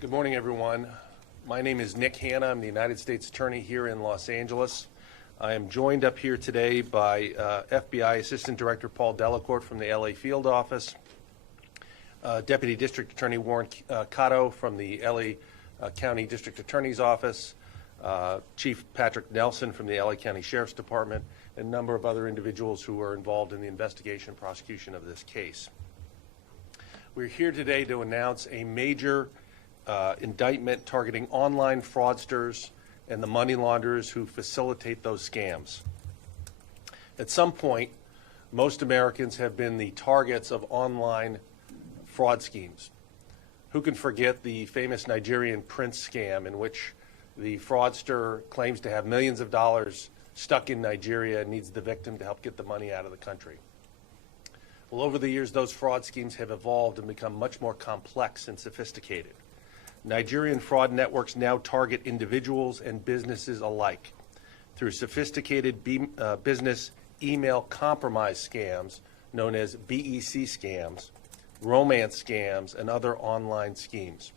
Good morning, everyone. My name is Nick Hanna. I'm the United States Attorney here in Los Angeles. I am joined up here today by FBI Assistant Director Paul Delacourt from the LA Field Office, Deputy District Attorney Warren Cotto from the LA County District Attorney's Office, Chief Patrick Nelson from the LA County Sheriff's Department, and a number of other individuals who are involved in the investigation and prosecution of this case. We're here today to announce a major indictment targeting online fraudsters and the money launderers who facilitate those scams. At some point, most Americans have been the targets of online fraud schemes. Who can forget the famous Nigerian prince scam in which the fraudster claims to have millions of dollars stuck in Nigeria and needs the victim to help get the money out of the country? Well, over the years, those fraud schemes have evolved and become much more complex and sophisticated. Nigerian fraud networks now target individuals and businesses alike through sophisticated business email compromise scams known as BEC scams, romance scams, and other online schemes.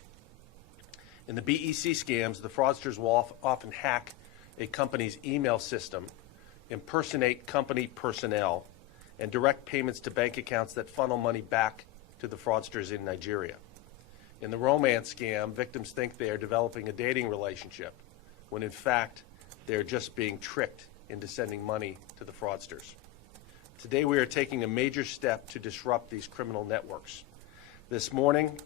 In the BEC scams, the fraudsters will often hack a company's email system, impersonate company personnel, and direct payments to bank accounts that funnel money back to the fraudsters in Nigeria. In the romance scam, victims think they are developing a dating relationship, when in fact, they are just being tricked into sending money to the fraudsters. Today, we are taking a major step to disrupt these criminal networks. This morning,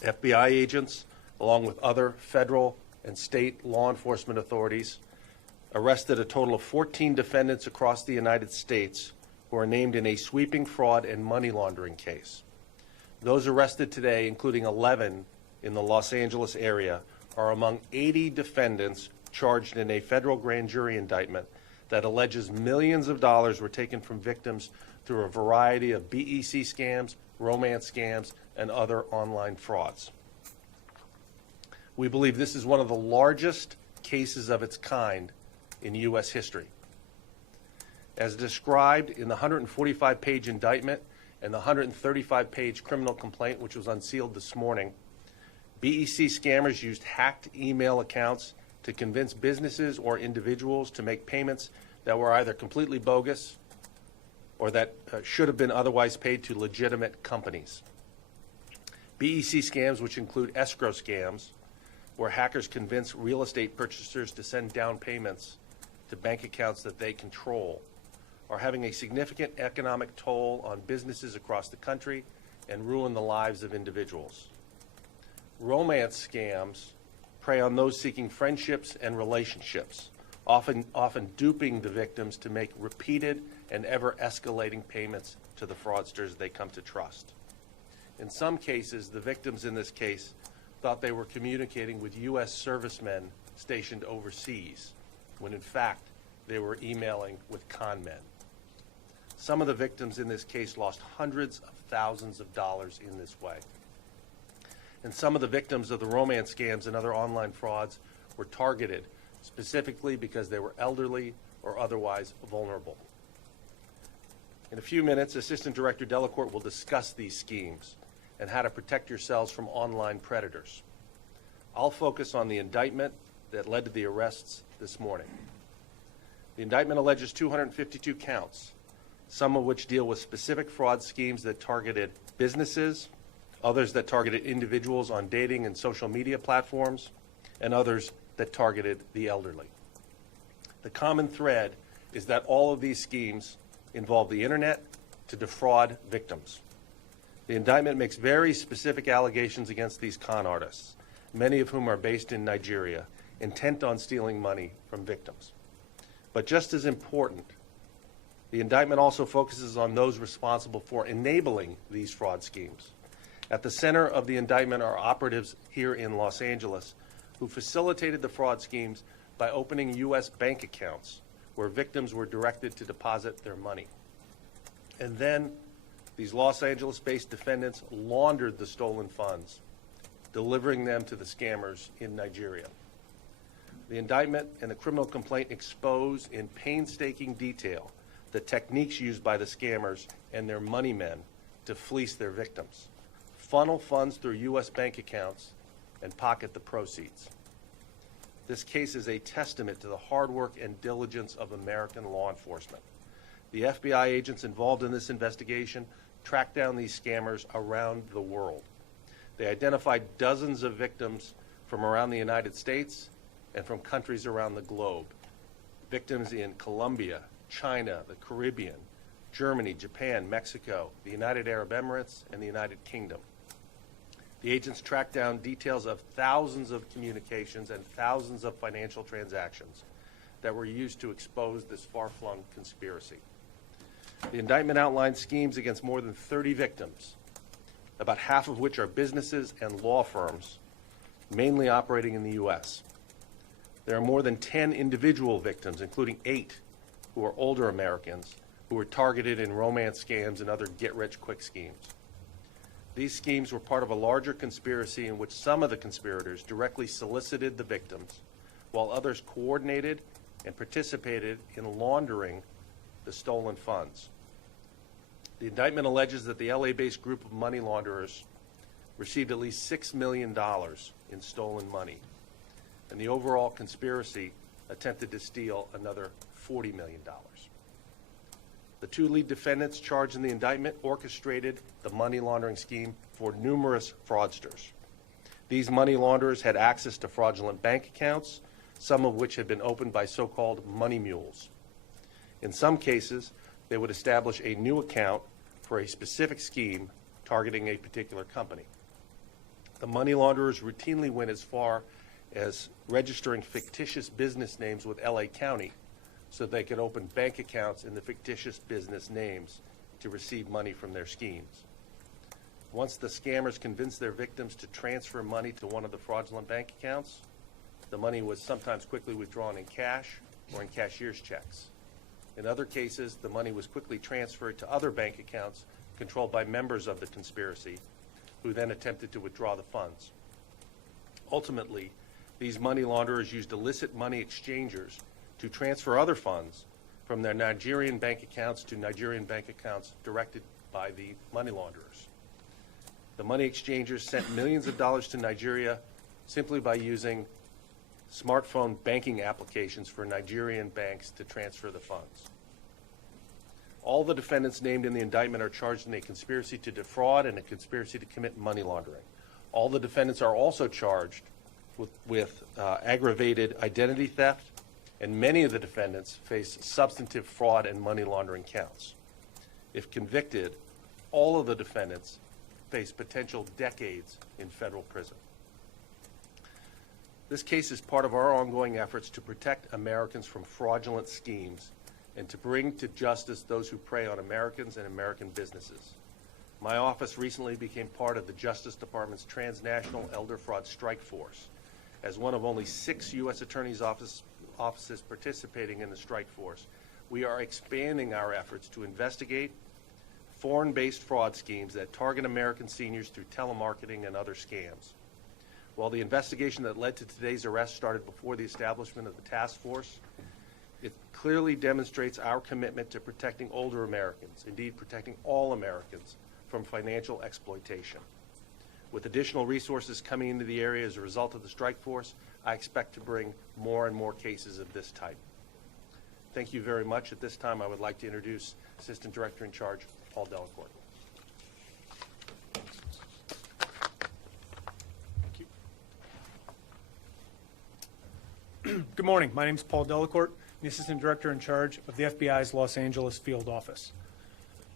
FBI agents, along with other federal and state law enforcement authorities, arrested a total of 14 defendants across the United States who are named in a sweeping fraud and money laundering case. Those arrested today, including 11 in the Los Angeles area, are among 80 defendants charged in a federal grand jury indictment that alleges millions of dollars were taken from victims through a variety of BEC scams, romance scams, and other online frauds. We believe this is one of the largest cases of its kind in U.S. history. As described in the 145-page indictment and the 135-page criminal complaint, which was unsealed this morning, BEC scammers used hacked email accounts to convince businesses or individuals to make payments that were either completely bogus or that should have been otherwise paid to legitimate companies. BEC scams, which include escrow scams, where hackers convince real estate purchasers to send down payments to bank accounts that they control, are having a significant economic toll on businesses across the country and ruin the lives of individuals. Romance scams prey on those seeking friendships and relationships, often duping the victims to make repeated and ever-escalating payments to the fraudsters they come to trust. In some cases, the victims in this case thought they were communicating with U.S. servicemen stationed overseas, when in fact they were emailing with con men. Some of the victims in this case lost hundreds of thousands of dollars in this way. And some of the victims of the romance scams and other online frauds were targeted specifically because they were elderly or otherwise vulnerable. In a few minutes, Assistant Director Delacourt will discuss these schemes and how to protect yourselves from online predators. I'll focus on the indictment that led to the arrests this morning. The indictment alleges 252 counts, some of which deal with specific fraud schemes that targeted businesses, others that targeted individuals on dating and social media platforms, and others that targeted the elderly. The common thread is that all of these schemes involve the internet to defraud victims. The indictment makes very specific allegations against these con artists, many of whom are based in Nigeria, intent on stealing money from victims. But just as important, the indictment also focuses on those responsible for enabling these fraud schemes. At the center of the indictment are operatives here in Los Angeles who facilitated the fraud schemes by opening U.S. bank accounts where victims were directed to deposit their money. And then these Los Angeles-based defendants laundered the stolen funds, delivering them to the scammers in Nigeria. The indictment and the criminal complaint expose in painstaking detail the techniques used by the scammers and their money men to fleece their victims, funnel funds through U.S. bank accounts, and pocket the proceeds. This case is a testament to the hard work and diligence of American law enforcement. The FBI agents involved in this investigation tracked down these scammers around the world. They identified dozens of victims from around the United States and from countries around the globe. Victims in Colombia, China, the Caribbean, Germany, Japan, Mexico, the United Arab Emirates, and the United Kingdom. The agents tracked down details of thousands of communications and thousands of financial transactions that were used to expose this far-flung conspiracy. The indictment outlined schemes against more than 30 victims, about half of which are businesses and law firms, mainly operating in the U.S. There are more than 10 individual victims, including 8 who are older Americans who were targeted in romance scams and other get-rich-quick schemes. These schemes were part of a larger conspiracy in which some of the conspirators directly solicited the victims, while others coordinated and participated in laundering the stolen funds. The indictment alleges that the LA-based group of money launderers received at least $6 million in stolen money, and the overall conspiracy attempted to steal another $40 million. The 2 lead defendants charged in the indictment orchestrated the money laundering scheme for numerous fraudsters. These money launderers had access to fraudulent bank accounts, some of which had been opened by so-called money mules. In some cases, they would establish a new account for a specific scheme targeting a particular company. The money launderers routinely went as far as registering fictitious business names with LA County so they could open bank accounts in the fictitious business names to receive money from their schemes. Once the scammers convinced their victims to transfer money to one of the fraudulent bank accounts, the money was sometimes quickly withdrawn in cash or in cashier's checks. In other cases, the money was quickly transferred to other bank accounts controlled by members of the conspiracy, who then attempted to withdraw the funds. Ultimately, these money launderers used illicit money exchangers to transfer other funds from their Nigerian bank accounts to Nigerian bank accounts directed by the money launderers. The money exchangers sent millions of dollars to Nigeria simply by using smartphone banking applications for Nigerian banks to transfer the funds. All the defendants named in the indictment are charged in a conspiracy to defraud and a conspiracy to commit money laundering. All the defendants are also charged with aggravated identity theft, and many of the defendants face substantive fraud and money laundering counts. If convicted, all of the defendants face potential decades in federal prison. This case is part of our ongoing efforts to protect Americans from fraudulent schemes and to bring to justice those who prey on Americans and American businesses. My office recently became part of the Justice Department's Transnational Elder Fraud Strike Force. As one of only 6 U.S. Attorney's offices participating in the strike force, we are expanding our efforts to investigate foreign-based fraud schemes that target American seniors through telemarketing and other scams. While the investigation that led to today's arrest started before the establishment of the task force, it clearly demonstrates our commitment to protecting older Americans, indeed protecting all Americans, from financial exploitation. With additional resources coming into the area as a result of the strike force, I expect to bring more and more cases of this type. Thank you very much. At this time, I would like to introduce Assistant Director in Charge, Paul Delacourt. Good morning. My name is Paul Delacourt, the Assistant Director in charge of the FBI's Los Angeles Field Office.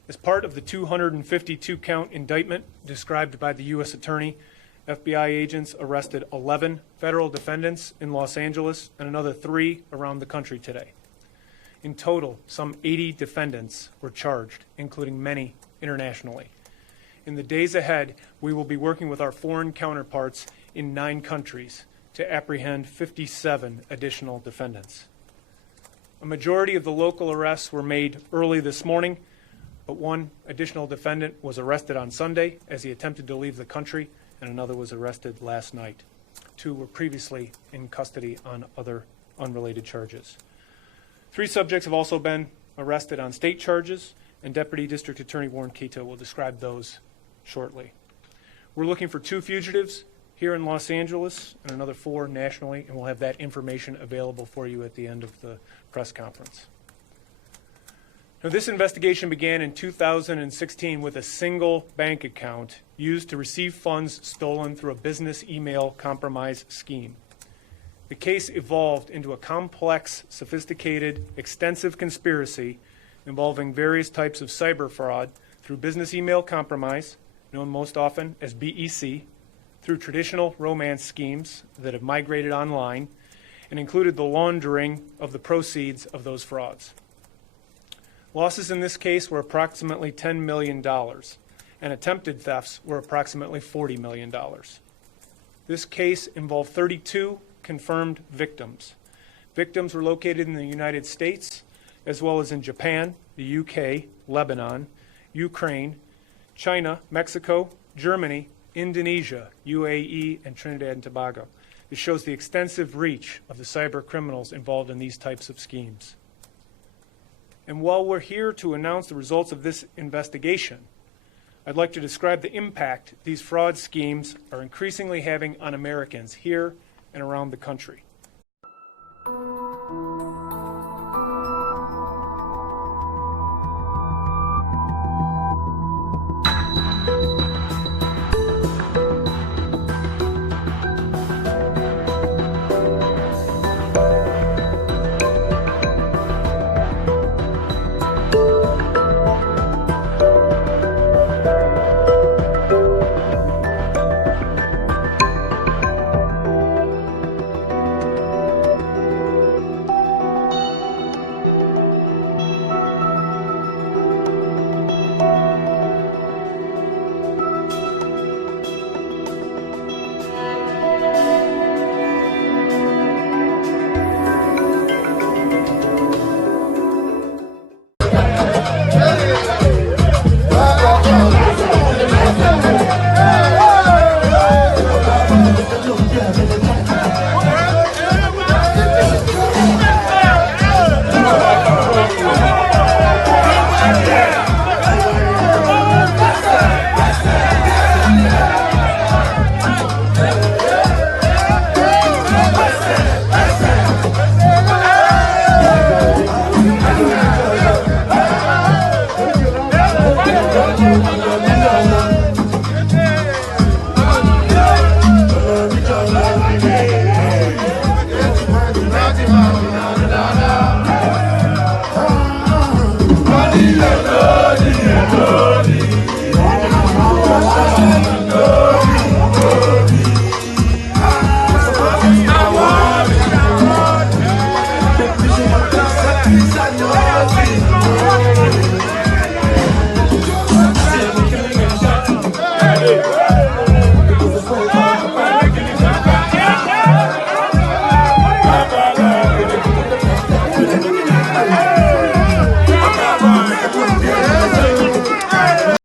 As part of the 252-count indictment described by the U.S. Attorney, FBI agents arrested 11 federal defendants in Los Angeles and another 3 around the country today. In total, some 80 defendants were charged, including many internationally. In the days ahead, we will be working with our foreign counterparts in 9 countries to apprehend 57 additional defendants. A majority of the local arrests were made early this morning, but 1 additional defendant was arrested on Sunday as he attempted to leave the country, and another was arrested last night. 2 were previously in custody on other unrelated charges. 3 subjects have also been arrested on state charges, and Deputy District Attorney Warren Cato will describe those shortly. We're looking for 2 fugitives here in Los Angeles and another 4 nationally, and we'll have that information available for you at the end of the press conference. Now, this investigation began in 2016 with a single bank account used to receive funds stolen through a business email compromise scheme. The case evolved into a complex, sophisticated, extensive conspiracy involving various types of cyber fraud through business email compromise, known most often as BEC, through traditional romance schemes that have migrated online and included the laundering of the proceeds of those frauds. Losses in this case were approximately $10 million, and attempted thefts were approximately $40 million. This case involved 32 confirmed victims. Victims were located in the United States, as well as in Japan, the UK, Lebanon, Ukraine, China, Mexico, Germany, Indonesia, UAE, and Trinidad and Tobago. This shows the extensive reach of the cyber criminals involved in these types of schemes. And while we're here to announce the results of this investigation, I'd like to describe the impact these fraud schemes are increasingly having on Americans here and around the country.